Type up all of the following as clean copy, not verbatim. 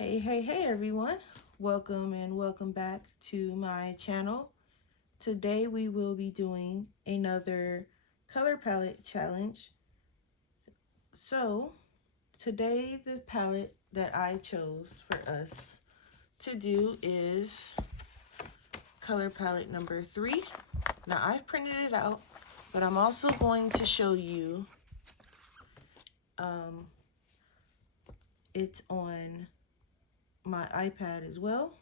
Hey everyone. Welcome and welcome back to my channel. Today we will be doing another color palette challenge. So today the palette that I chose for us to do is color palette number 3. Now I've printed it out, but I'm also going to show you it's on my iPad as well.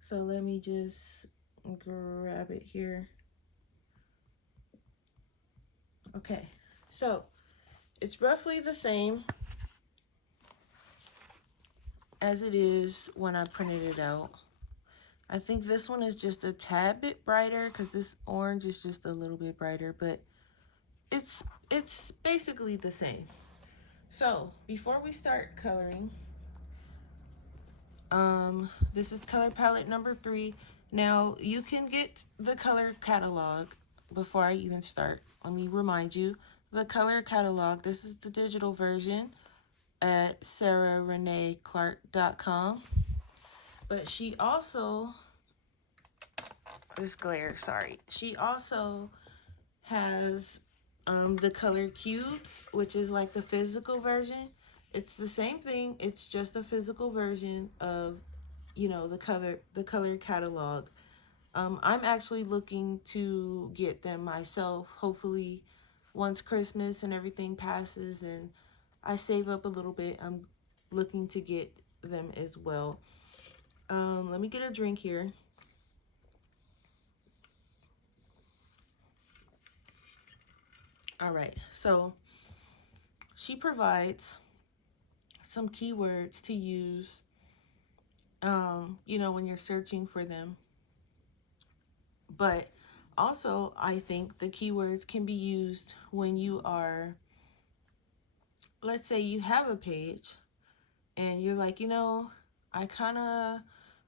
So let me just grab it here. Okay, so it's roughly the same as it is when I printed it out. I think this one is just a tad bit brighter because this orange is just a little bit brighter, but it's basically the same. So before we start coloring, this is color palette number 3. Now you can get the color catalog before I even start. Let me remind you, the color catalog, this is the digital version at sarahreneeclark.com. But she also, this glare, sorry, she also has the color cubes, which is like the physical version. It's the same thing, it's just a physical version of, you know, the color catalog. I'm actually looking to get them myself, hopefully once Christmas and everything passes and I save up a little bit. I'm looking to get them as well. Let me get a drink here. All right, so she provides some keywords to use, you know, when you're searching for them. But also, I think the keywords can be used when you are, let's say you have a page and you're like, you know, I kind of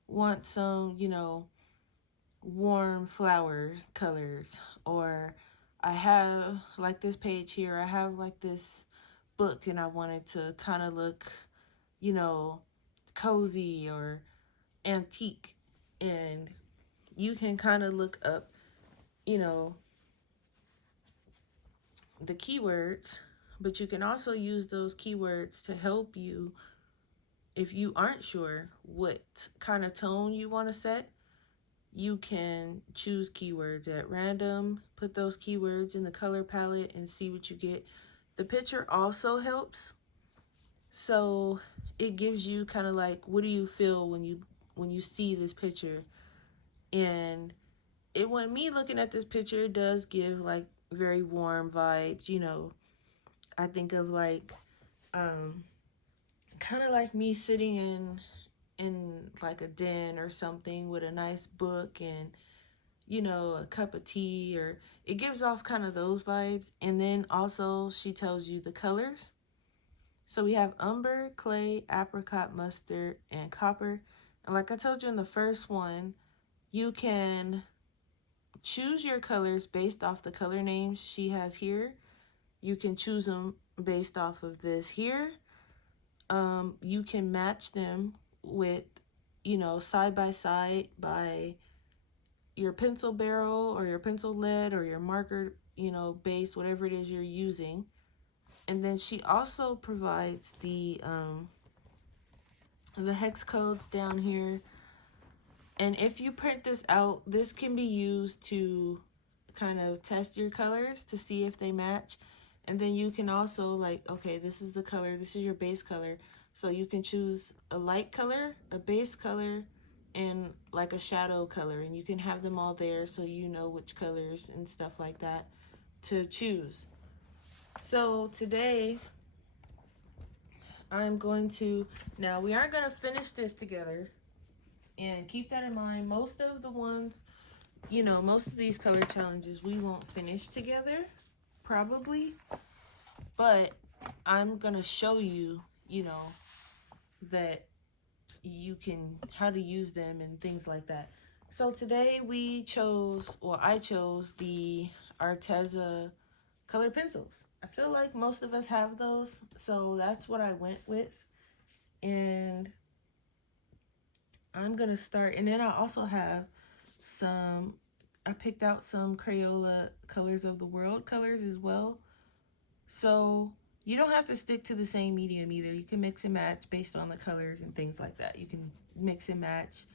want some, you know, warm flower colors, or I have like this page here, I have like this book and I wanted to kind of look, you know, cozy or antique, and you can kind of look up, you know, the keywords, but you can also use those keywords to help you if you aren't sure what kind of tone you want to set. You can choose keywords at random, put those keywords in the color palette and see what you get. The picture also helps. So it gives you kind of like, what do you feel when you see this picture? And when me looking at this picture, it does give like very warm vibes, you know. I think of like kind of like me sitting in like a den or something with a nice book and, you know, a cup of tea, or it gives off kind of those vibes. And then also she tells you the colors. So we have umber, clay, apricot, mustard, and copper. And like I told you in the first one, you can choose your colors based off the color names she has here. You can choose them based off of this here. You can match them with, you know, side by side by your pencil barrel or your pencil lead or your marker, you know, base, whatever it is you're using. And then she also provides the hex codes down here. And if you print this out, this can be used to kind of test your colors to see if they match. And then you can also like, okay, this is the color, this is your base color. So you can choose a light color, a base color, and like a shadow color. And you can have them all there so you know which colors and stuff like that to choose. So today I'm going to, now we aren't going to finish this together. And keep that in mind, most of the ones, you know, most of these color challenges we won't finish together, probably. But I'm going to show you, you know, that you can, how to use them and things like that. So today we chose, well, I chose the Arteza color pencils. I feel like most of us have those, so that's what I went with. And I'm gonna start, and then I also have some, I picked out some Crayola Colors of the World colors as well. So you don't have to stick to the same medium either. You can mix and match based on the colors and things like that. You can mix and match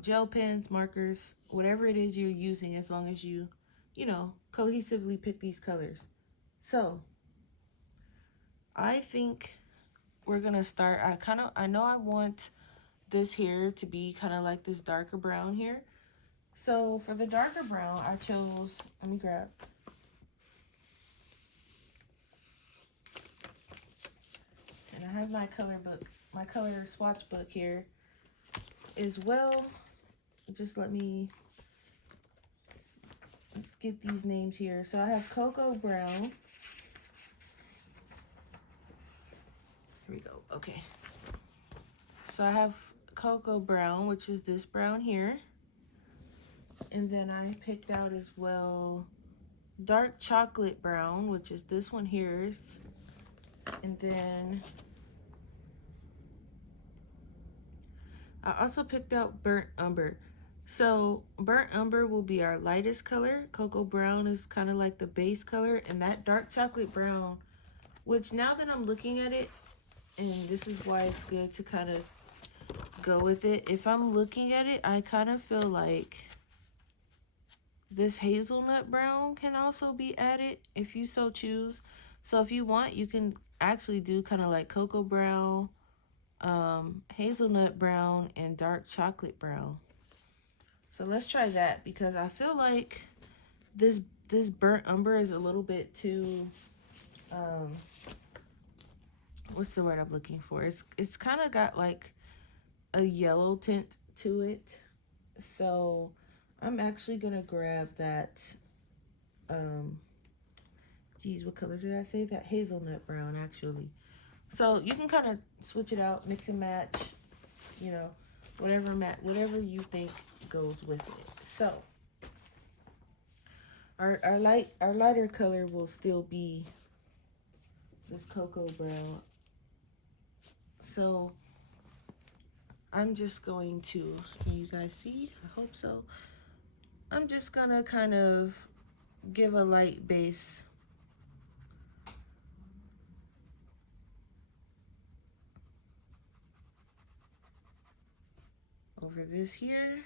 gel pens, markers, whatever it is you're using, as long as you know, cohesively pick these colors. So I think we're gonna start. I know I want this here to be kind of like this darker brown here. So for the darker brown, I chose, let me grab, and I have my color book, my color swatch book here as well. Just let me get these names here. So I have Cocoa Brown. Here we go. Okay. So I have Cocoa Brown, which is this brown here. And then I picked out as well Dark Chocolate Brown, which is this one here. And then I also picked out Burnt Umber. So Burnt Umber will be our lightest color. Cocoa Brown is kind of like the base color. And that Dark Chocolate Brown, which now that I'm looking at it, and this is why it's good to kind of go with it. If I'm looking at it, I kind of feel like this hazelnut brown can also be added if you so choose. So if you want, you can actually do kind of like cocoa brown, hazelnut brown, and dark chocolate brown. So let's try that, because I feel like this burnt umber is a little bit too, what's the word I'm looking for? It's kind of got like a yellow tint to it. So I'm actually gonna grab that, geez, what color did I say? That hazelnut brown, actually. So you can kind of switch it out, mix and match, you know, whatever you think goes with it. So our lighter color will still be this cocoa brown. So I'm just going to, can you guys see? I hope so. I'm just gonna kind of give a light base over this here.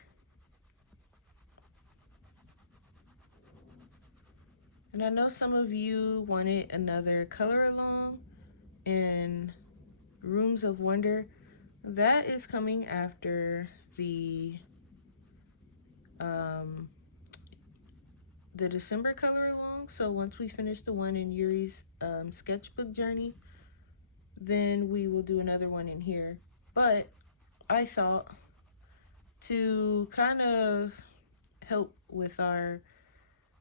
And I know some of you wanted another color along in Rooms of Wonder. That is coming after the December color along. So once we finish the one in Yuri's sketchbook journey, then we will do another one in here. But I thought, to kind of help with our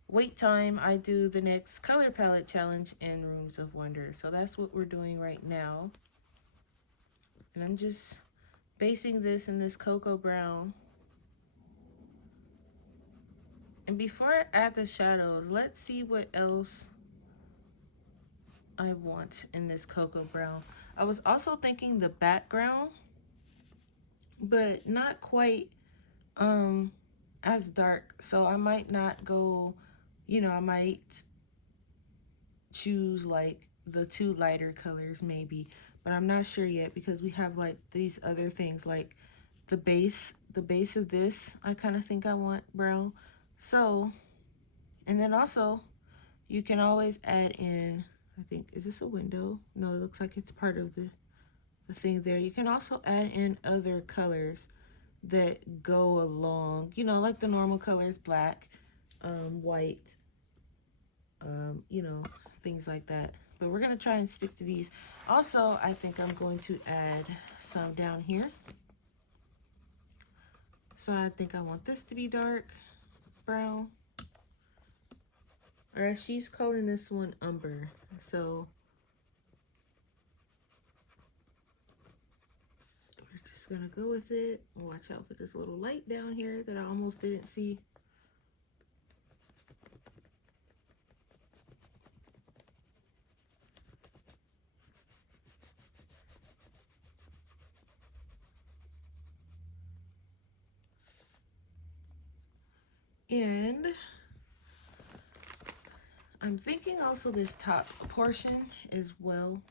wait time, I do the next color palette challenge in Rooms of Wonder. So that's what we're doing right now. And I'm just basing this in this cocoa brown. And before I add the shadows, let's see what else I want in this cocoa brown. I was also thinking the background, but not quite as dark. So I might not go, you know, I might choose like the two lighter colors maybe, but I'm not sure yet, because we have like these other things like the base of this, I kind of think I want brown. So, and then also you can always add in, I think, is this a window? No, it looks like it's part of the thing there. You can also add in other colors that go along, you know, like the normal colors, black, white, you know, things like that. But we're going to try and stick to these. Also, I think I'm going to add some down here. So I think I want this to be dark brown. Or as she's calling this one, umber. So we're just going to go with it. Watch out for this little light down here that I almost didn't see. And I'm thinking also this top portion as well.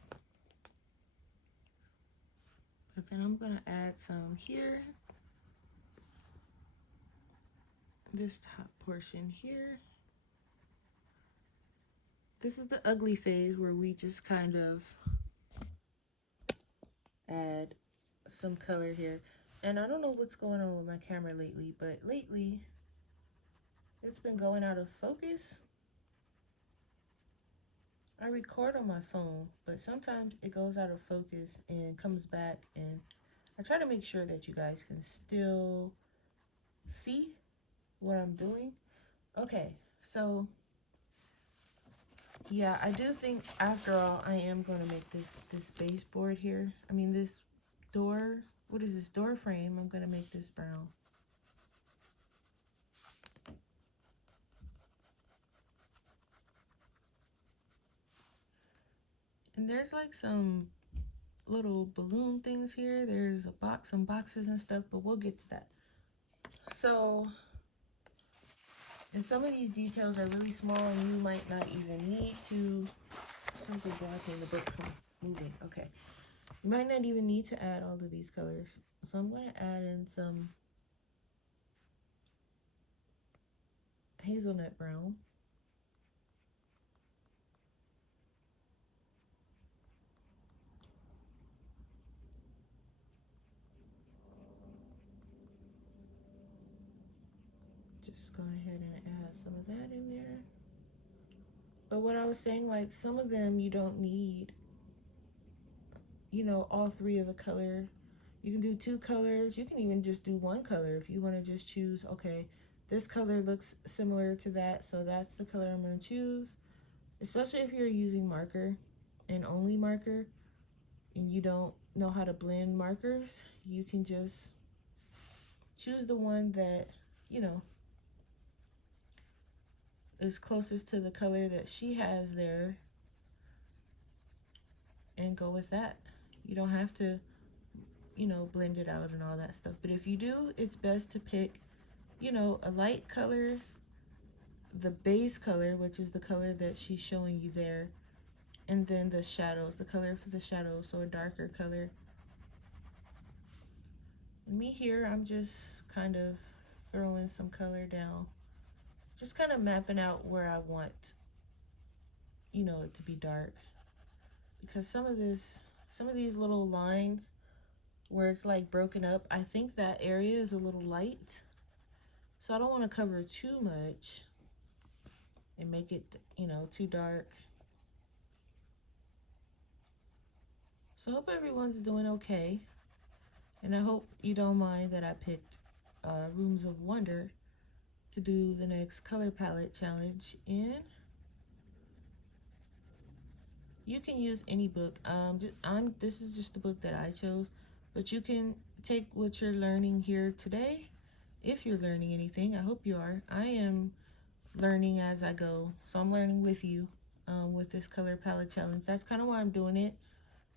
But then I'm gonna add some here. This top portion here. This is the ugly phase where we just kind of add some color here. And I don't know what's going on with my camera lately, but lately it's been going out of focus. I record on my phone, but sometimes it goes out of focus and comes back, and I try to make sure that you guys can still see what I'm doing. Okay, so yeah, I do think after all I am going to make this baseboard here. I mean this door, what is this, door frame? I'm going to make this brown. And there's like some little balloon things here. There's a box, some boxes and stuff, but we'll get to that. So, and some of these details are really small and you might not even need to, something blocking the book from moving. Okay. You might not even need to add all of these colors. So I'm going to add in some hazelnut brown. Just go ahead and add some of that in there. But what I was saying, like some of them you don't need, you know, all three of the color. You can do 2 colors. You can even just do 1 color if you want to just choose, okay, this color looks similar to that, so that's the color I'm going to choose. Especially if you're using marker and only marker and you don't know how to blend markers, you can just choose the one that, you know, is closest to the color that she has there and go with that. You don't have to, you know, blend it out and all that stuff. But if you do, it's best to pick, you know, a light color, the base color, which is the color that she's showing you there, and then the shadows, the color for the shadows, so a darker color. And me here, I'm just kind of throwing some color down, just kind of mapping out where I want, you know, it to be dark. Because some of these little lines where it's like broken up, I think that area is a little light. So I don't want to cover too much and make it, you know, too dark. So I hope everyone's doing okay. And I hope you don't mind that I picked Rooms of Wonder to do the next color palette challenge in. You can use any book. This is just the book that I chose, but you can take what you're learning here today. If you're learning anything, I hope you are. I am learning as I go, so I'm learning with you with this color palette challenge. That's kind of why I'm doing it,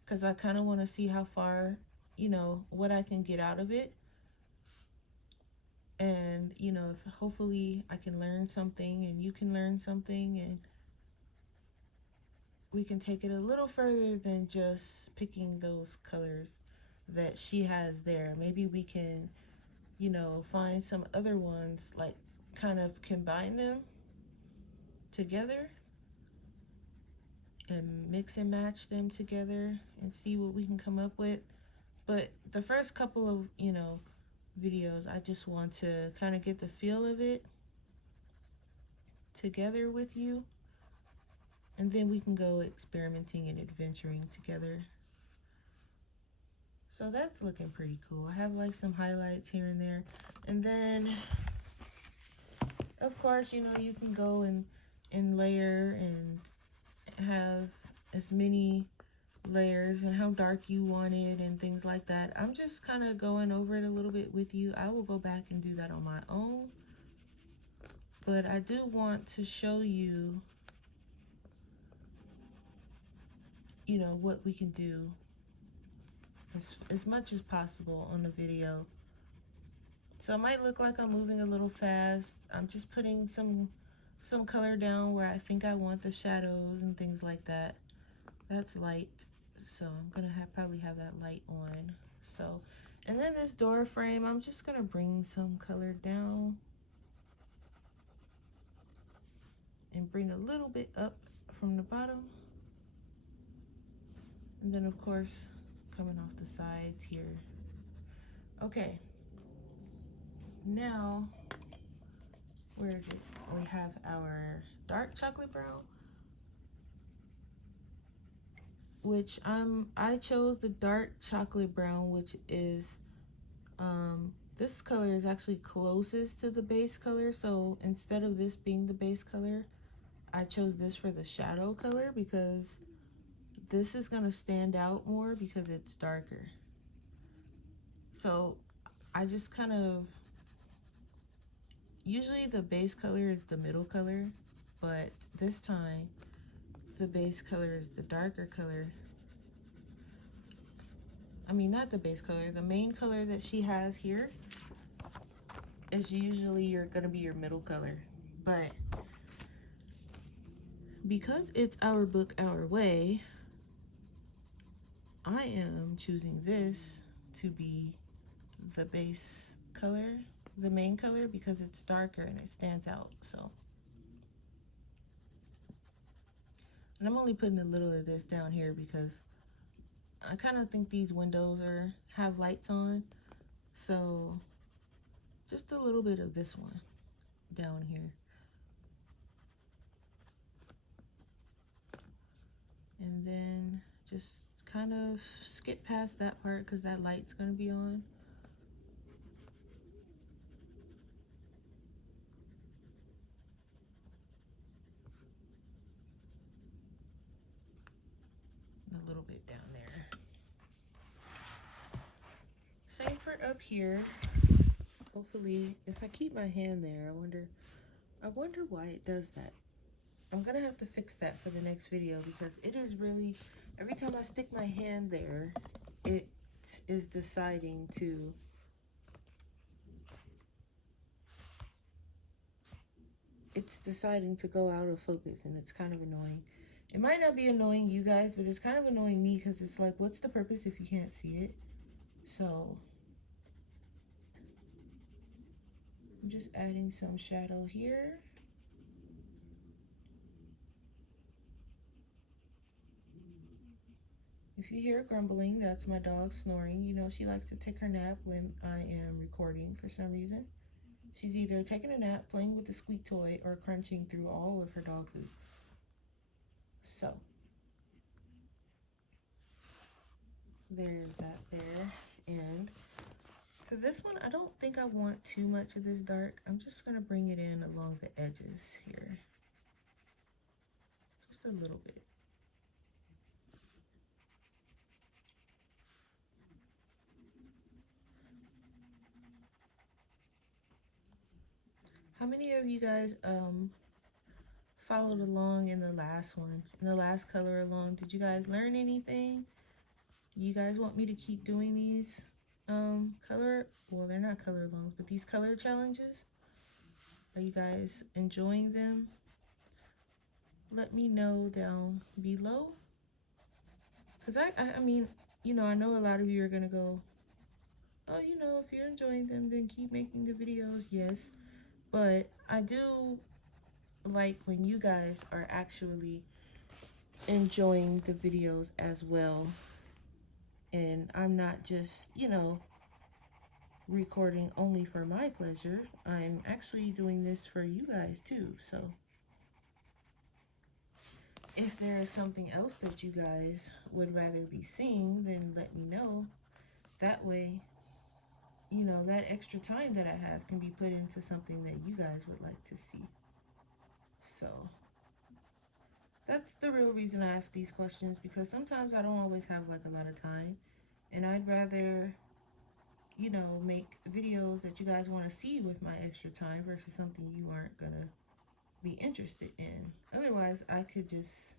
because I kind of want to see how far, you know, what I can get out of it. And, you know, if hopefully I can learn something and you can learn something, and we can take it a little further than just picking those colors that she has there. Maybe we can, you know, find some other ones, like kind of combine them together and mix and match them together and see what we can come up with. But the first couple of, you know, videos, I just want to kind of get the feel of it together with you, and then we can go experimenting and adventuring together. So that's looking pretty cool. I have like some highlights here and there, and then of course, you know, you can go and layer and have as many layers and how dark you want it and things like that. I'm just kind of going over it a little bit with you. I will go back and do that on my own, but I do want to show you, you know, what we can do as much as possible on the video. So it might look like I'm moving a little fast. I'm just putting some color down where I think I want the shadows and things like that. That's light, so I'm gonna probably have that light on. So, and then this door frame, I'm just gonna bring some color down and bring a little bit up from the bottom. And then of course, coming off the sides here. Okay, now, where is it? We have our dark chocolate brown, which I chose the dark chocolate brown, which is, this color is actually closest to the base color. So instead of this being the base color, I chose this for the shadow color because this is gonna stand out more because it's darker. So I just kind of, usually the base color is the middle color, but this time the base color is the darker color. I mean, not the base color, the main color that she has here is usually gonna be your middle color. But because it's Our Book Our Way, I am choosing this to be the base color, the main color, because it's darker and it stands out. So, and I'm only putting a little of this down here because I kind of think these windows have lights on, so just a little bit of this one down here. And then just kind of skip past that part because that light's gonna be on. A little bit down there. Same for up here. Hopefully, if I keep my hand there, I wonder why it does that. I'm gonna have to fix that for the next video because it is really, every time I stick my hand there, it is deciding to go out of focus, and it's kind of annoying. It might not be annoying you guys, but it's kind of annoying me because it's like, what's the purpose if you can't see it? So I'm just adding some shadow here. If you hear grumbling, that's my dog snoring. You know, she likes to take her nap when I am recording for some reason. She's either taking a nap, playing with the squeak toy, or crunching through all of her dog food. So, there's that there. And for this one, I don't think I want too much of this dark. I'm just going to bring it in along the edges here. Just a little bit. How many of you guys followed along in the last one, in the last color along? Did you guys learn anything? You guys want me to keep doing these they're not color alongs, but these color challenges? Are you guys enjoying them? Let me know down below. Because I mean, you know, I know a lot of you are going to go, oh, you know, if you're enjoying them, then keep making the videos. Yes, but I do like when you guys are actually enjoying the videos as well. And I'm not just, you know, recording only for my pleasure. I'm actually doing this for you guys too. So if there is something else that you guys would rather be seeing, then let me know. That way, you know, that extra time that I have can be put into something that you guys would like to see. So that's the real reason I ask these questions, because sometimes I don't always have like a lot of time, and I'd rather, you know, make videos that you guys want to see with my extra time versus something you aren't gonna be interested in. Otherwise, I could just,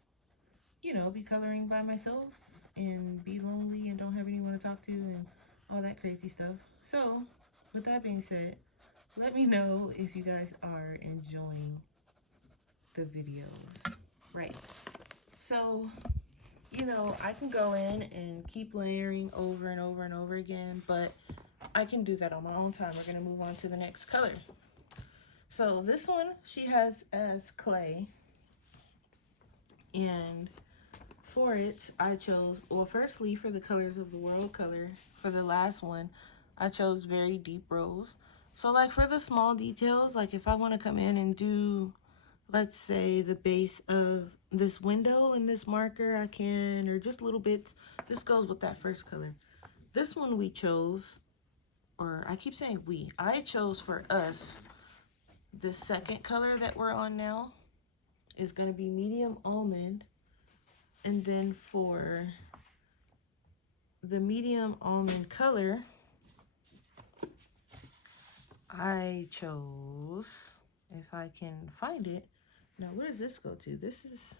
you know, be coloring by myself and be lonely and don't have anyone to talk to and all that crazy stuff. So with that being said, let me know if you guys are enjoying the videos. Right. So, you know, I can go in and keep layering over and over and over again, but I can do that on my own time. We're going to move on to the next color. So this one she has as clay, and for it I chose, well, firstly for the Colors of the World color, for the last one I chose Very Deep Rose. So like for the small details, like if I want to come in and do, let's say, the base of this window in this marker, I can, or just little bits. This goes with that first color. This one we chose, or I keep saying I chose for us, the second color that we're on now is going to be medium almond. And then for the medium almond color, I chose, if I can find it. Now, where does this go to? This is,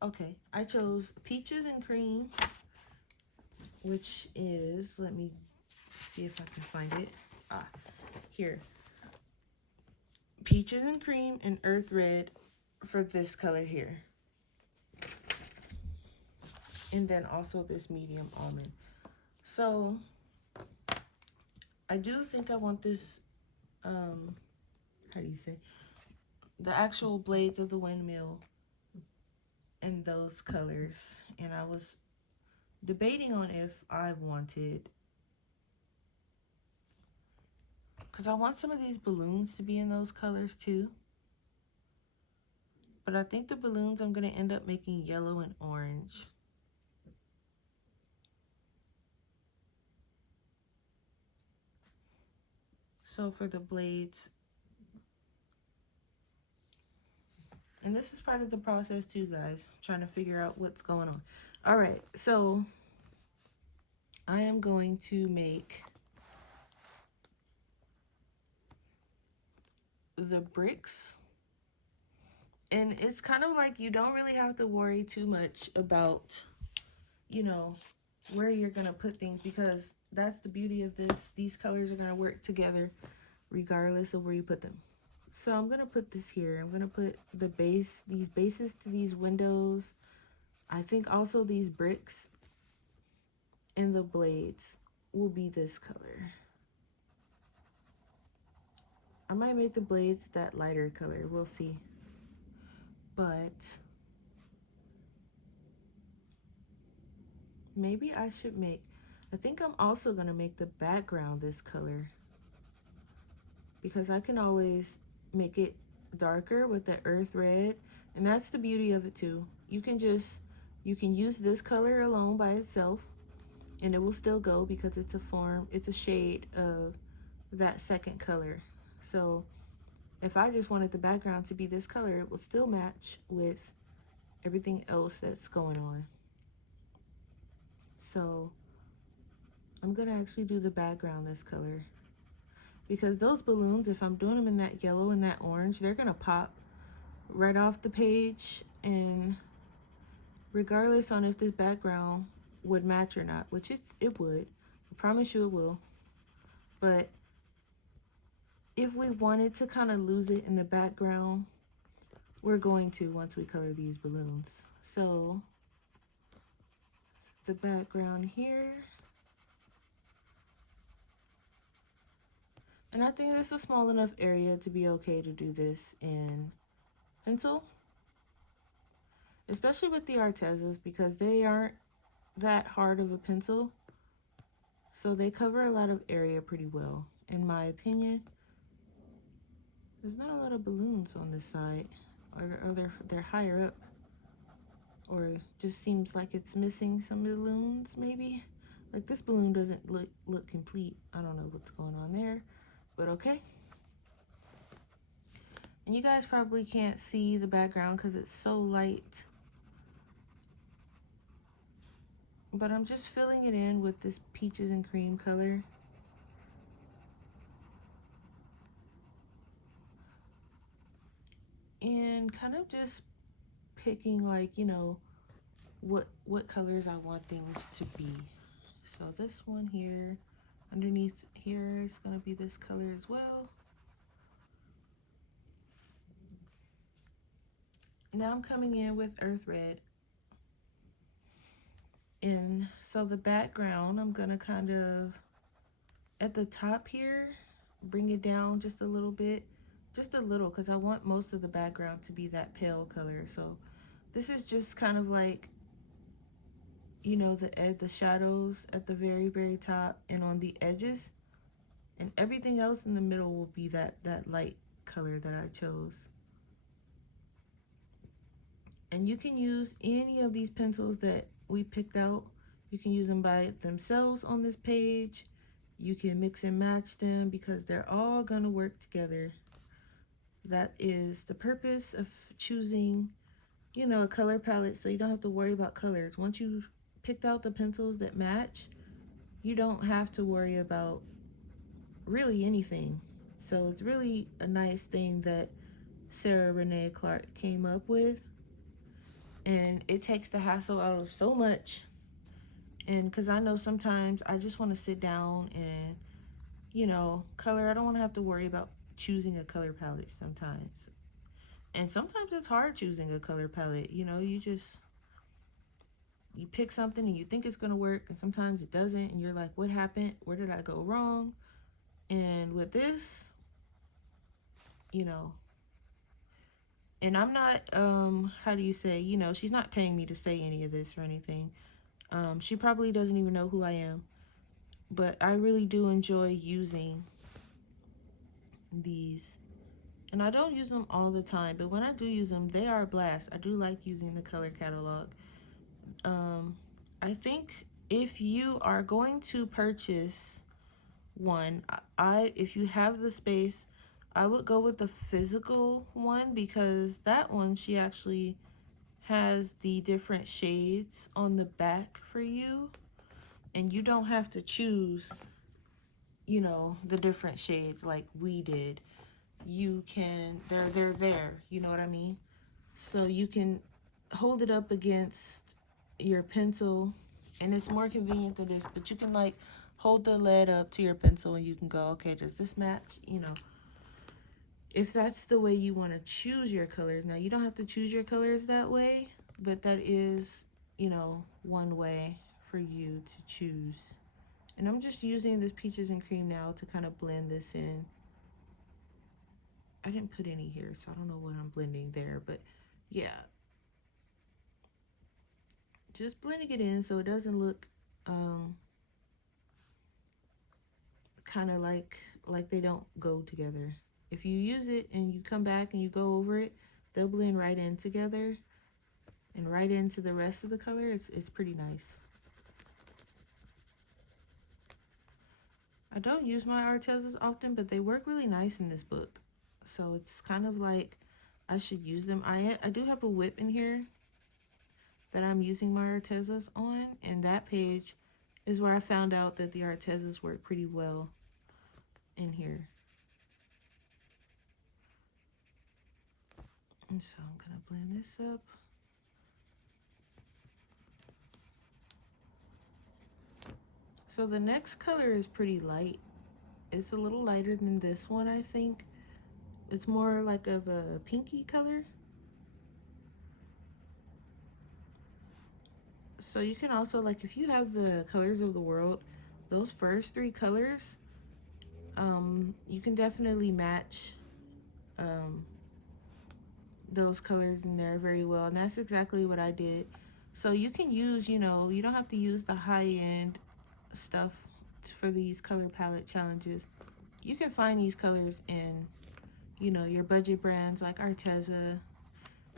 okay, I chose Peaches and Cream, which is, let me see if I can find it. Here. Peaches and Cream and Earth Red for this color here. And then also this medium almond. So I do think I want this, how do you say, the actual blades of the windmill in those colors. And I was debating on if I wanted, because I want some of these balloons to be in those colors too. But I think the balloons I'm going to end up making yellow and orange. So for the blades, and this is part of the process too, guys, trying to figure out what's going on. All right, so I am going to make the bricks. And it's kind of like you don't really have to worry too much about, you know, where you're going to put things, because that's the beauty of this. These colors are going to work together regardless of where you put them. So I'm going to put this here. I'm going to put the base, these bases to these windows. I think also these bricks and the blades will be this color. I might make the blades that lighter color. We'll see. But maybe I should make, I think I'm also going to make the background this color, because I can always make it darker with the earth red. And that's the beauty of it too. You can use this color alone by itself and it will still go, because it's a shade of that second color. So if I just wanted the background to be this color, it will still match with everything else that's going on. So I'm gonna actually do the background this color, because those balloons, if I'm doing them in that yellow and that orange, they're gonna pop right off the page, and regardless on if this background would match or not, which it would, I promise you it will. But if we wanted to kind of lose it in the background, we're going to once we color these balloons. So the background here, and I think it's a small enough area to be okay to do this in pencil, especially with the Artezas, because they aren't that hard of a pencil, so they cover a lot of area pretty well, in my opinion. There's not a lot of balloons on this side, or they're higher up, or just seems like it's missing some balloons maybe. Like this balloon doesn't look complete. I don't know what's going on there, but okay. And you guys probably can't see the background because it's so light, but I'm just filling it in with this peaches and cream color. And kind of just picking, like, you know, what colors I want things to be. So this one here, Underneath here is going to be this color as well. Now I'm coming in with Earth Red. And so the background, I'm going to kind of, at the top here, bring it down just a little bit. Just a little, because I want most of the background to be that pale color. So this is just kind of like, you know, the shadows at the very, very top and on the edges. And everything else in the middle will be that light color that I chose. And you can use any of these pencils that we picked out. You can use them by themselves on this page. You can mix and match them because they're all going to work together. That is the purpose of choosing, you know, a color palette, so you don't have to worry about colors. Once you've picked out the pencils that match, you don't have to worry about really anything. So it's really a nice thing that Sarah Renee Clark came up with, and it takes the hassle out of so much. And because I know sometimes I just want to sit down and, you know, color. I don't want to have to worry about choosing a color palette sometimes. And sometimes it's hard choosing a color palette. You know, you pick something and you think it's going to work, and sometimes it doesn't, and you're like, what happened? Where did I go wrong? And with this, you know, and I'm not, how do you say, you know, she's not paying me to say any of this or anything. She probably doesn't even know who I am, but I really do enjoy using these. And I don't use them all the time, but when I do use them, they are a blast. I do like using the color catalog. I think if you are going to purchase one, if you have the space, I would go with the physical one, because that one, she actually has the different shades on the back for you, and you don't have to choose, you know, the different shades like we did. You can, they're there, you know what I mean? So you can hold it up against your pencil, and it's more convenient than this, but you can like hold the lead up to your pencil and you can go, okay, does this match? You know, if that's the way you want to choose your colors. Now, you don't have to choose your colors that way, but that is, you know, one way for you to choose. And I'm just using this peaches and cream now to kind of blend this in. I didn't put any here, so I don't know what I'm blending there, but yeah. Just blending it in so it doesn't look kind of like they don't go together. If you use it and you come back and you go over it, they'll blend right in together and right into the rest of the color. It's pretty nice. I don't use my Artezas often, but they work really nice in this book. So it's kind of like I should use them. I do have a whip in here that I'm using my Artezas on, and that page is where I found out that the Artezas work pretty well in here. And so I'm gonna blend this up. So the next color is pretty light. It's a little lighter than this one, I think. It's more like of a pinky color. So you can also, like, if you have the colors of the world, those first three colors, you can definitely match those colors in there very well. And that's exactly what I did. So you can use, you know, you don't have to use the high-end stuff for these color palette challenges. You can find these colors in, you know, your budget brands like Arteza,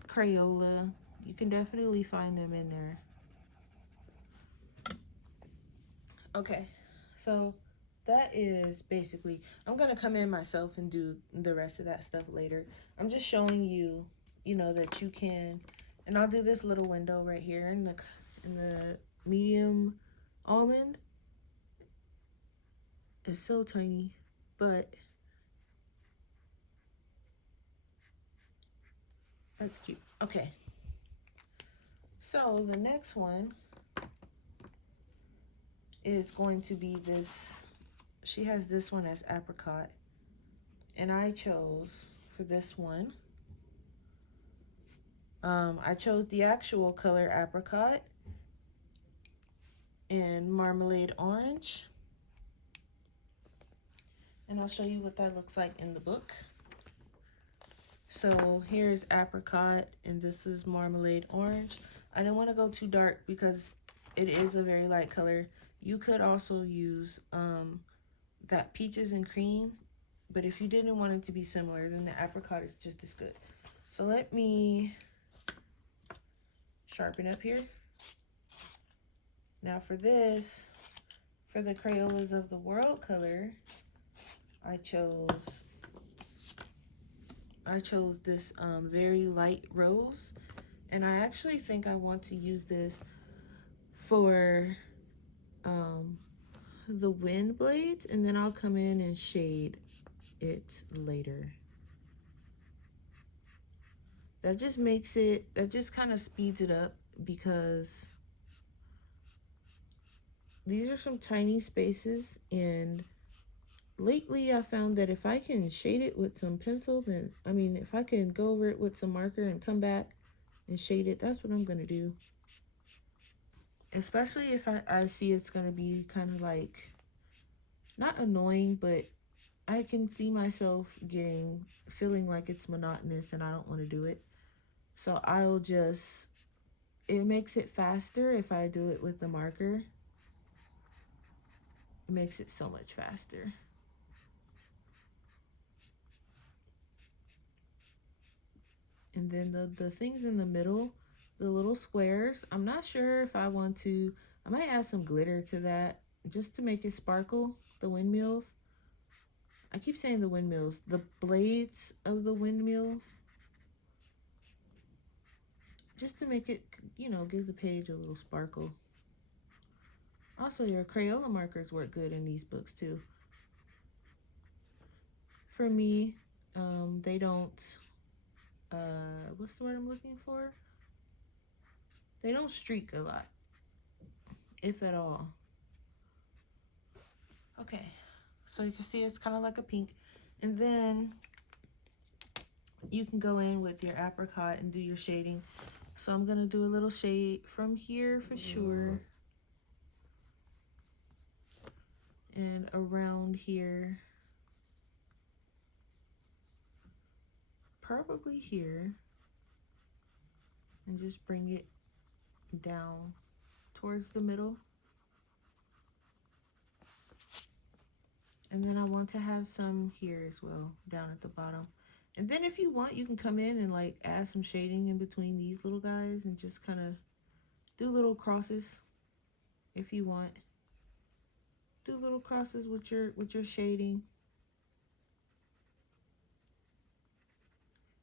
Crayola. You can definitely find them in there. Okay, so that is basically, I'm gonna come in myself and do the rest of that stuff later. I'm just showing you, you know, that you can, and I'll do this little window right here in the medium almond. It's so tiny, but that's cute. Okay, so the next one is going to be this she has this one as apricot. And I chose for this one, I chose the actual color apricot and marmalade orange. And I'll show you what that looks like in the book. So here's apricot and this is marmalade orange. I didn't want to go too dark because it is a very light color. You could also use that peaches and cream, but if you didn't want it to be similar, then the apricot is just as good. So let me sharpen up here. Now for this, for the Crayolas of the World color, I chose this very light rose, and I actually think I want to use this for the wind blades, and then I'll come in and shade it later. That just makes it, that just kind of speeds it up, because these are some tiny spaces, and lately I found that if I can shade it with some pencil, then, I mean, if I can go over it with some marker and come back and shade it, that's what I'm going to do. Especially if I see it's going to be kind of like, not annoying, but I can see myself feeling like it's monotonous and I don't want to do it. So I'll just, it makes it faster if I do it with the marker. It makes it so much faster. And then the things in the middle, the little squares, I'm not sure if I want to, I might add some glitter to that just to make it sparkle, the windmills. I keep saying the windmills, the blades of the windmill, just to make it, you know, give the page a little sparkle. Also, your Crayola markers work good in these books too. For me, they don't, what's the word I'm looking for? They don't streak a lot, if at all. Okay, so you can see it's kind of like a pink. And then you can go in with your apricot and do your shading. So I'm gonna do a little shade from here for sure. And around here. Probably here. And just bring it down towards the middle. And then I want to have some here as well, down at the bottom. And then if you want, you can come in and like add some shading in between these little guys and just kind of do little crosses if you want. Do little crosses with your shading.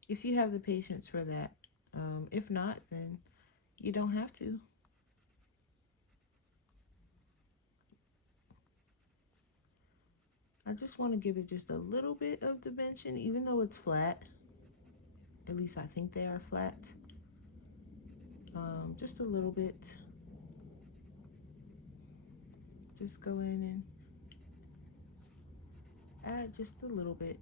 If you have the patience for that. If not, then you don't have to. I just want to give it just a little bit of dimension, even though it's flat. At least I think they are flat. Just a little bit. Just go in and add just a little bit.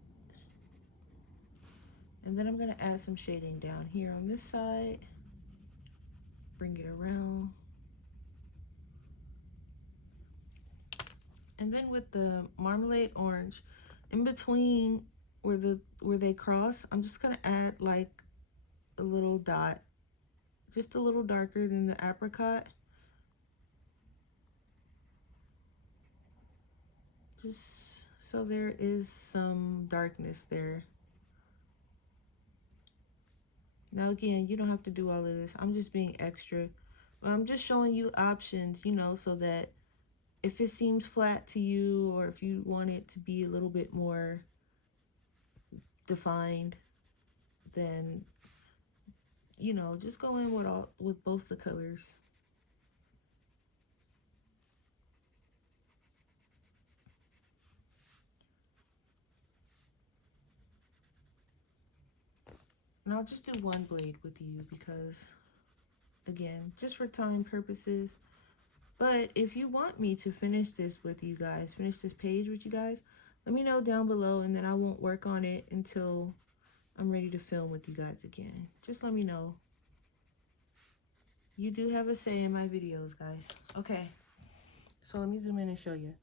And then I'm going to add some shading down here on this side. Bring it around. And then with the marmalade orange, in between where they cross, I'm just gonna add like a little dot, just a little darker than the apricot. Just so there is some darkness there. Now again, you don't have to do all of this. I'm just being extra. But I'm just showing you options, you know, so that if it seems flat to you, or if you want it to be a little bit more defined, then, you know, just go in with both the colors. And I'll just do one blade with you because, again, just for time purposes, But if you want me to finish this with you guys, finish this page with you guys, let me know down below, and then I won't work on it until I'm ready to film with you guys again. Just let me know. You do have a say in my videos, guys. Okay, so let me zoom in and show you.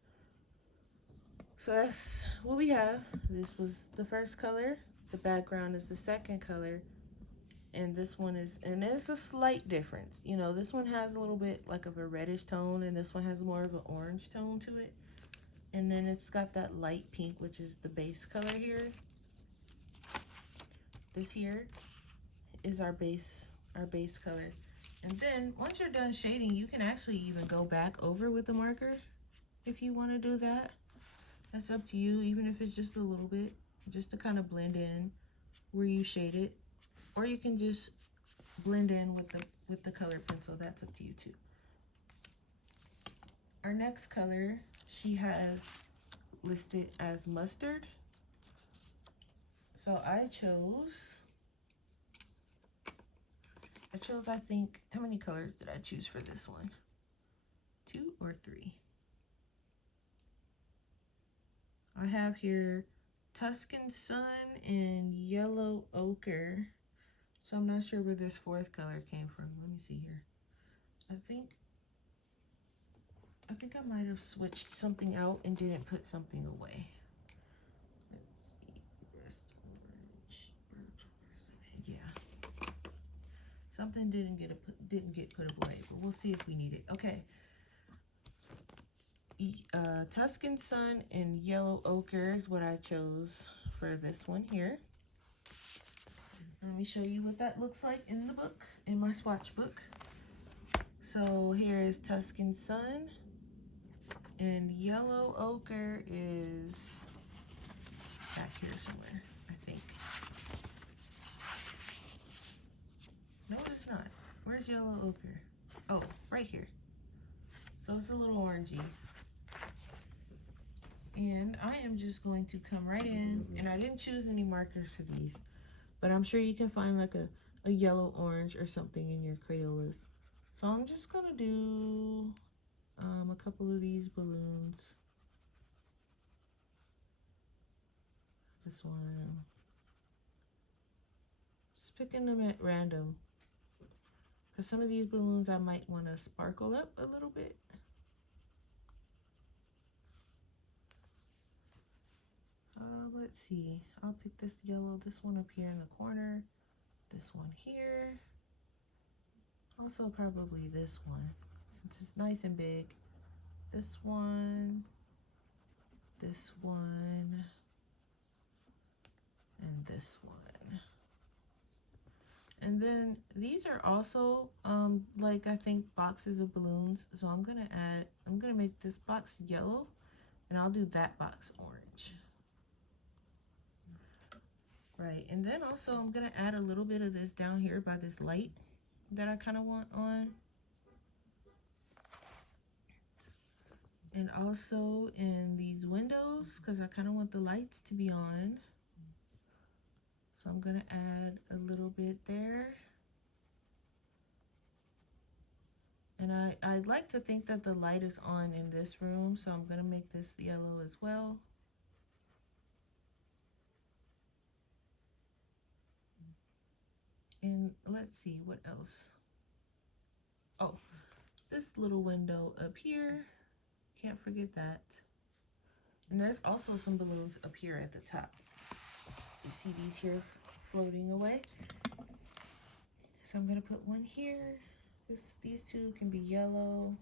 So that's what we have. This was the first color. The background is the second color. And this one is, and it's a slight difference. You know, this one has a little bit like of a reddish tone, and this one has more of an orange tone to it. And then it's got that light pink, which is the base color here. This here is our base color. And then once you're done shading, you can actually even go back over with the marker if you want to do that. That's up to you, even if it's just a little bit, just to kind of blend in where you shade it. Or you can just blend in with the color pencil. That's up to you too. Our next color she has listed as mustard. So I chose, I think, how many colors did I choose for this one? 2 or 3? I have here Tuscan Sun and Yellow Ochre. So I'm not sure where this 4th color came from. Let me see here. I think I might have switched something out and didn't put something away. Let's see. Rest orange. Yeah. Something didn't get put away, but we'll see if we need it. Okay. Tuscan Sun and Yellow Ochre is what I chose for this one here. Let me show you what that looks like in the book, in my swatch book. So here is Tuscan Sun, and Yellow Ochre is back here somewhere, I think. No, it's not. Where's Yellow Ochre? Oh, right here. So it's a little orangey. And I am just going to come right in, and I didn't choose any markers for these, but I'm sure you can find like a yellow orange or something in your Crayolas. So I'm just gonna do a couple of these balloons. This one. Just picking them at random, because some of these balloons I might want to sparkle up a little bit. Let's see. I'll pick this yellow, this one up here in the corner, this one here. Also probably this one, since it's nice and big. This one, and this one. And then these are also like, I think, boxes of balloons. So I'm gonna make this box yellow, and I'll do that box orange. Right, and then also I'm gonna add a little bit of this down here by this light that I kind of want on. And also in these windows, because I kind of want the lights to be on. So I'm gonna add a little bit there. And I like to think that the light is on in this room, so I'm gonna make this yellow as well. And let's see, what else? Oh, this little window up here, can't forget that. And there's also some balloons up here at the top. You see these here floating away? So I'm gonna put one here. These two can be yellow.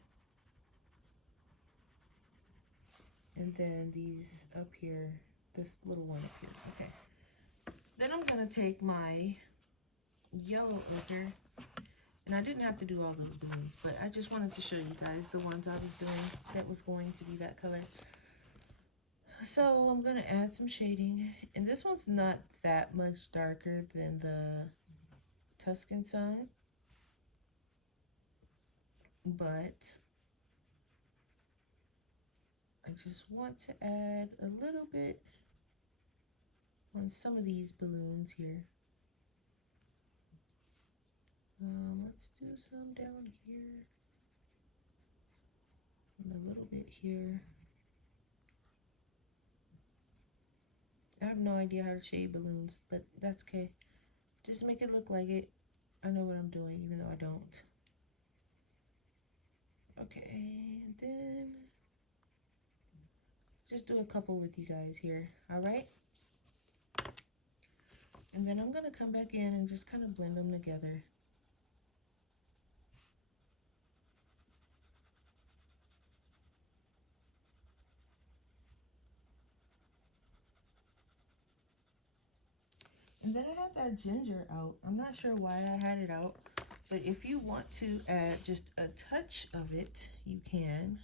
And then these up here, this little one up here, okay. Then I'm gonna take my Yellow Ochre, and I didn't have to do all those balloons, but I just wanted to show you guys the ones I was doing that was going to be that color. So I'm gonna add some shading, and this one's not that much darker than the Tuscan Sun, but I just want to add a little bit on some of these balloons here. Let's do some down here. And a little bit here. I have no idea how to shade balloons, but that's okay. Just make it look like it. I know what I'm doing, even though I don't. Okay, and then just do a couple with you guys here, all right? And then I'm gonna come back in and just kind of blend them together. And then I had that ginger out. I'm not sure why I had it out, but if you want to add just a touch of it, you can.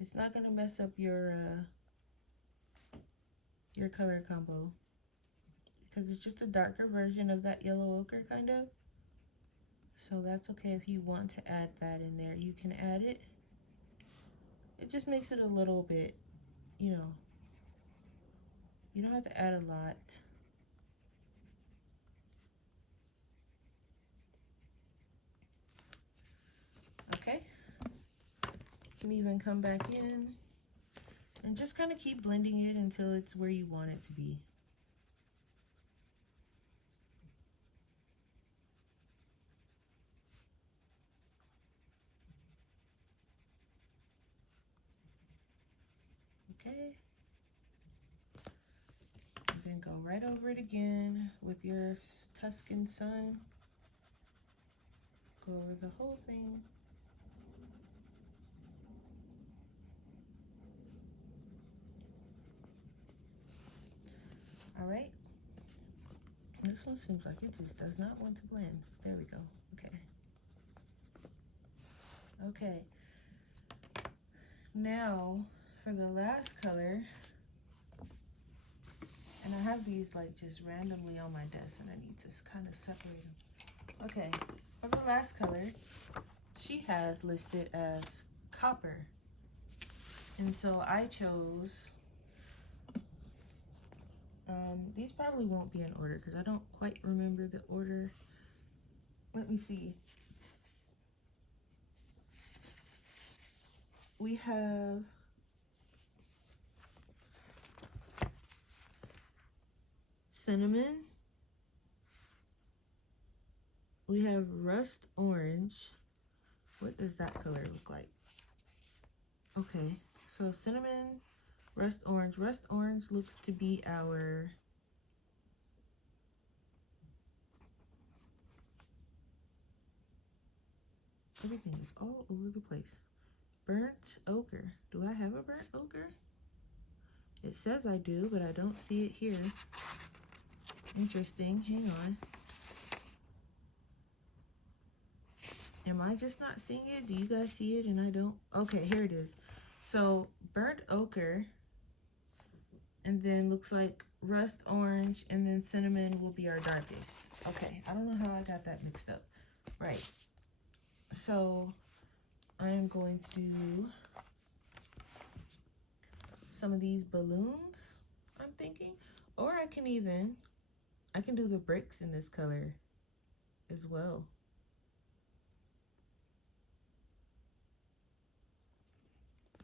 It's not gonna mess up your color combo because it's just a darker version of that yellow ochre kind of. So that's okay if you want to add that in there. You can add it. It just makes it a little bit, you know, you don't have to add a lot. Okay. You can even come back in and just kind of keep blending it until it's where you want it to be. Okay. And then go right over it again with your Tuscan sun. Go over the whole thing. All right. This one seems like it just does not want to blend. There we go. Okay. Okay. Now for the last color, and I have these like just randomly on my desk and I need to kind of separate them. Okay, for the last color, she has listed as copper. And so I chose, these probably won't be in order because I don't quite remember the order. Let me see. We have cinnamon. We have rust orange. What does that color look like? Okay, so cinnamon, rust orange. Rust orange looks to be our everything is all over the place. Burnt ochre. Do I have a burnt ochre? It says I do, but I don't see it here. Interesting. Hang on. Am I just not seeing it? Do you guys see it and I don't? Okay, here it is. So burnt ochre, and then looks like rust orange, and then cinnamon will be our darkest. Okay, I don't know how I got that mixed up. Right. So I am going to do some of these balloons, I'm thinking. Or I can do the bricks in this color as well.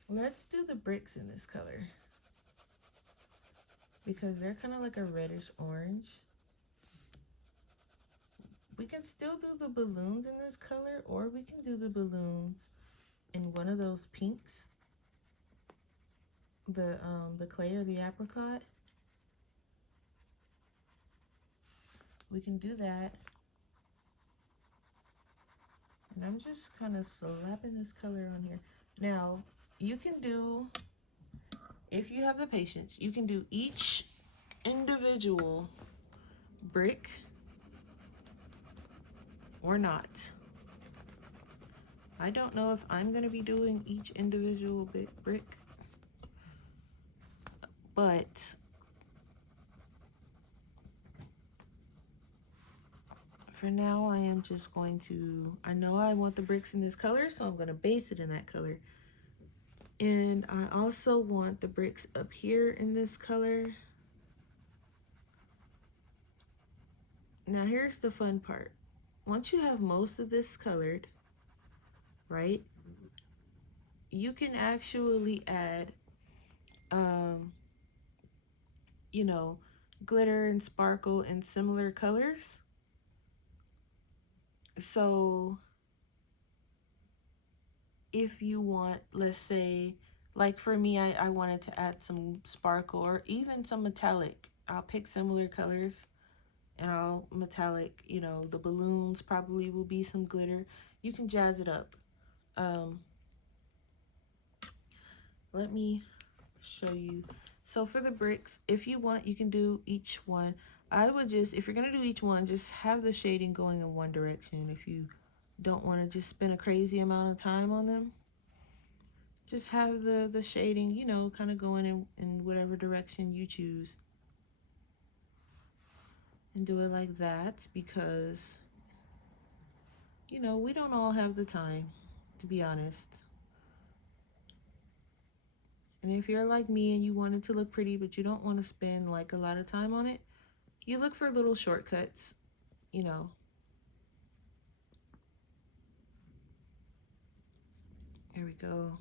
Let's do the bricks in this color because they're kind of like a reddish orange. We can still do the balloons in this color, or we can do the balloons in one of those pinks, the clay or the apricot. We can do that. And I'm just kind of slapping this color on here. Now, you can do, if you have the patience, you can do each individual brick or not. I don't know if I'm going to be doing each individual brick, but for now I am just going to, I know I want the bricks in this color, so I'm going to base it in that color. And I also want the bricks up here in this color. Now here's the fun part. once you have most of this colored, right, you can actually add, um, you know, glitter and sparkle in similar colors. So if you want, let's say, like for me, I wanted to add some sparkle or even some metallic. I'll pick similar colors and I'll metallic, the balloons probably will be some glitter. You can jazz it up. Um, let me show you. So for the bricks, if you want, you can do each one. I would just, if you're going to do each one, just have the shading going in one direction. If you don't want to just spend a crazy amount of time on them, just have the shading, kind of going in whatever direction you choose. And do it like that because, we don't all have the time, to be honest. And if you're like me and you want it to look pretty, but you don't want to spend like a lot of time on it, you look for little shortcuts, There we go.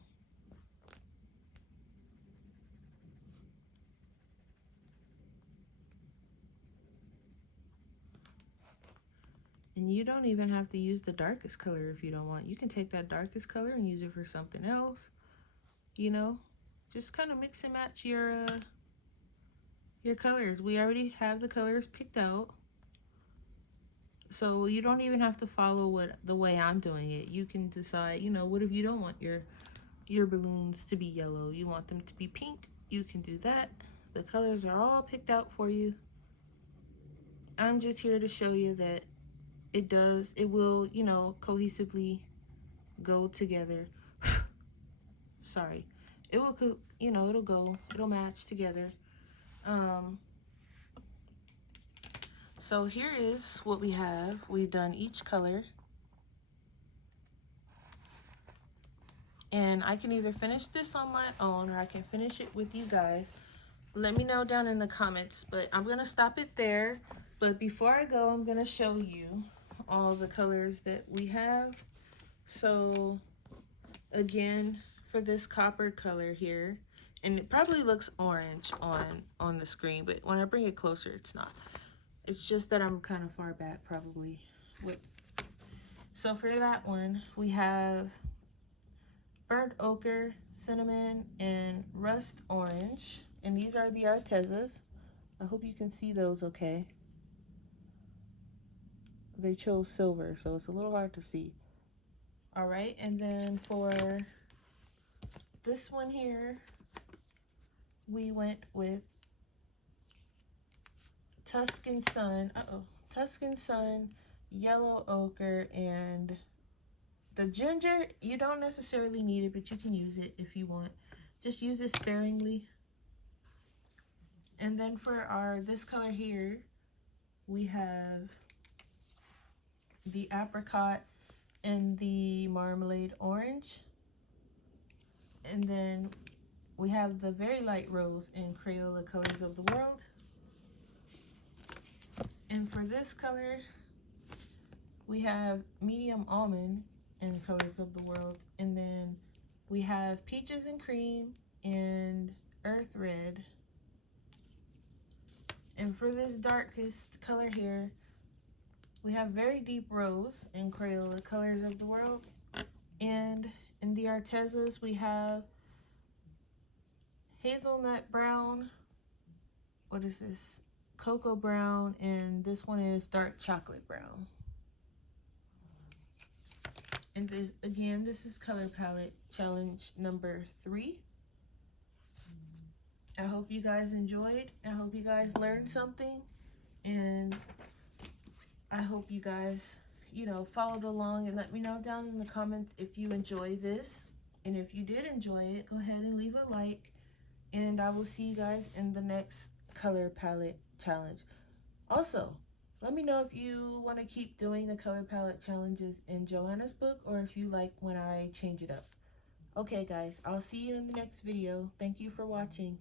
And you don't even have to use the darkest color if you don't want. You can take that darkest color and use it for something else, Just kind of mix and match your colors. We already have the colors picked out. So you don't even have to follow the way I'm doing it. You can decide, what if you don't want your balloons to be yellow? You want them to be pink? You can do that. The colors are all picked out for you. I'm just here to show you that it will, cohesively go together. Sorry. It will, it'll match together. So here is what we have. We've done each color. And I can either finish this on my own or I can finish it with you guys. Let me know down in the comments, but I'm going to stop it there. But before I go, I'm going to show you all the colors that we have. So again, for this copper color here, and it probably looks orange on the screen, but when I bring it closer, it's not. It's just that I'm kind of far back probably. So for that one, we have burnt ochre, cinnamon, and rust orange. And these are the Artezas. I hope you can see those okay. They chose silver, so it's a little hard to see. All right, and then for this one here, we went with Tuscan Sun, Tuscan Sun, yellow ochre, and the ginger, you don't necessarily need it, but you can use it if you want. Just use it sparingly. And then for this color here, we have the apricot and the marmalade orange. And then we have the very light rose in Crayola Colors of the World. And for this color, we have medium almond in Colors of the World. And then we have peaches and cream and earth red. And for this darkest color here, we have very deep rose in Crayola Colors of the World. And in the Artezas, we have hazelnut brown. What is this? Cocoa brown, and this one is dark chocolate brown. And this, again, this is color palette challenge number 3. I hope you guys enjoyed. I hope you guys learned something, and I hope you guys, followed along, and let me know down in the comments if you enjoy this. And if you did enjoy it, go ahead and leave a like, and I will see you guys in the next color palette challenge. Also, let me know if you want to keep doing the color palette challenges in Joanna's book, or if you like when I change it up. Okay guys, I'll see you in the next video. Thank you for watching.